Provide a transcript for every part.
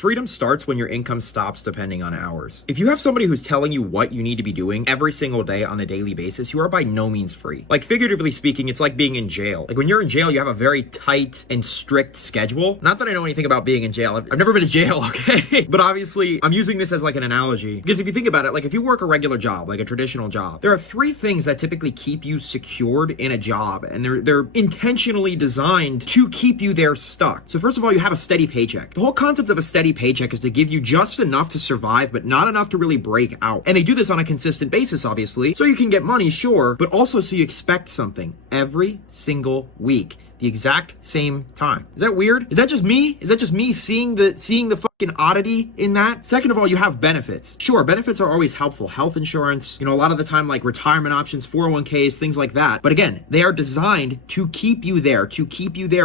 Freedom starts when your income stops depending on hours. If you have somebody who's telling you what you need to be doing every single day on a daily basis, you are by no means free. Like, figuratively speaking, it's like being in jail. Like, when you're in jail, you have a very tight and strict schedule. Not that I know anything about being in jail. I've never been to jail, okay? But obviously, I'm using this as like an analogy. Because if you think about it, like if you work a regular job, like a traditional job, there are three things that typically keep you secured in a job. And they're intentionally designed to keep you there stuck. So first of all, you have a steady paycheck. The whole concept of a steady paycheck is to give you just enough to survive, but not enough to really break out. And they do this on a consistent basis, obviously, so you can get money, sure, but also so you expect something every single week, the exact same time. Is that weird? Is that just me? Is that just me seeing the fucking oddity in that? Second of all, you have benefits. Sure, benefits are always helpful. Health insurance, a lot of the time, like retirement options, 401ks, things like that. But again, they are designed to keep you there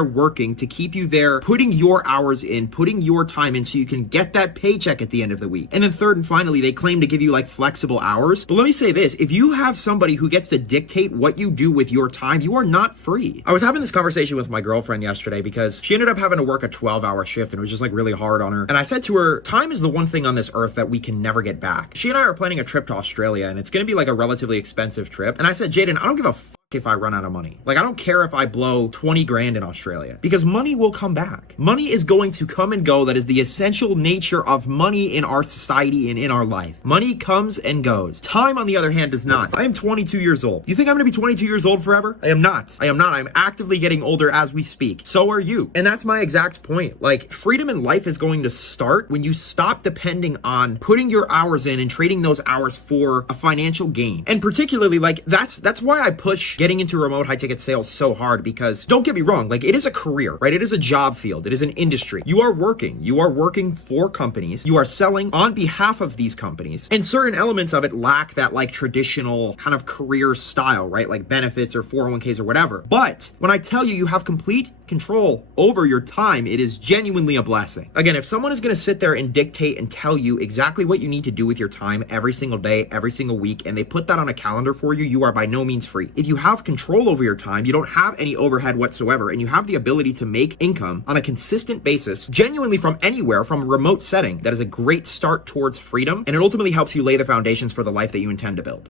working, to keep you there, putting your hours in, putting your time in so you can get that paycheck at the end of the week. And then third and finally, they claim to give you like flexible hours. But let me say this, if you have somebody who gets to dictate what you do with your time, you are not free. I was having this conversation with my girlfriend yesterday because she ended up having to work a 12-hour shift and it was just like really hard on her. And I said to her, time is the one thing on this earth that we can never get back. She and I are planning a trip to Australia and it's going to be like a relatively expensive trip. And I said, Jaden, I don't give a fuck if I run out of money. Like, I don't care if I blow 20 grand in Australia because money will come back. Money is going to come and go. That is the essential nature of money in our society and in our life. Money comes and goes. Time, on the other hand, does not. I am 22 years old. You think I'm going to be 22 years old forever? I am not. I'm actively getting older as we speak. So are you. And that's my exact point. Like, freedom in life is going to start when you stop depending on putting your hours in and trading those hours for a financial gain. And particularly, like, that's why I push getting into remote high ticket sales so hard, because don't get me wrong, like, it is a career, right? It is a job field. It is an industry. You are working for companies. You are selling on behalf of these companies, and certain elements of it lack that like traditional kind of career style, right? Like benefits or 401ks or whatever. But when I tell you, you have complete control over your time, it is genuinely a blessing. Again, if someone is going to sit there and dictate and tell you exactly what you need to do with your time every single day, every single week, and they put that on a calendar for you, you are by no means free. If you have control over your time, you don't have any overhead whatsoever, and you have the ability to make income on a consistent basis, genuinely from anywhere, from a remote setting, that is a great start towards freedom, and it ultimately helps you lay the foundations for the life that you intend to build.